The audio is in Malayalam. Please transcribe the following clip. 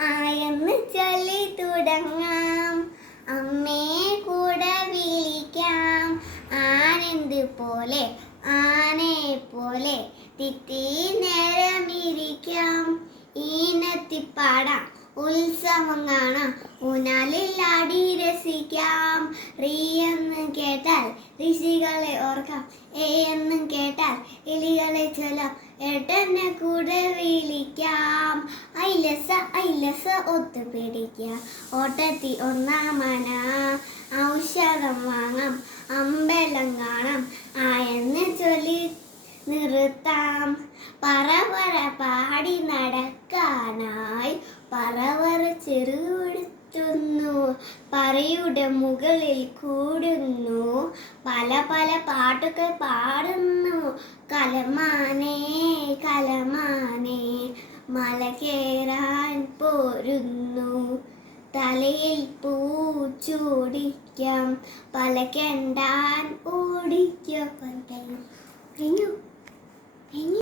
ആയെന്ന് ചൊല്ലി തുടങ്ങാം. അമ്മയെ കൂടെ വിളിക്കാം. ആനെന്ത് പോലെ ആനയെ പോലെ തിത്തി നേരമിരിക്കാം. ഈനത്തിപ്പാടാം, ഉത്സവം കാണാം, ഊനാലിൽ ആടി രസിക്കാം. റീ എന്ന് കേട്ടാൽ ഋഷികളെ ഓർക്കാം. എ എന്ന് കേട്ടാൽ എലികളെ ചൊല്ലാം. ഏട്ടനെ കൂടെ വിളിക്കാം. ഐലസ ഐലസ ഒത്തുപിടിക്കാം. ഓട്ടത്തി ഒന്നാമന ഔഷധം വാങ്ങാം. അമ്പലം കാണാം. ആയെന്ന് ചൊല്ലി നിർത്താം. പറവറ പാടി നടക്കാനായി പറവറ ചെറുകൊടുത്തുന്നു. പറയുടെ മുകളിൽ കൂടുന്നു. പല പല പാട്ടുകൾ പാടുന്നു. കലമാനേ കലമാനേ മല കയറാൻ പോരുന്നു. തലയിൽ പൂ ചൂടിക്കാം. പല കണ്ടാൻ ഓടിക്കാം. കഴിഞ്ഞു.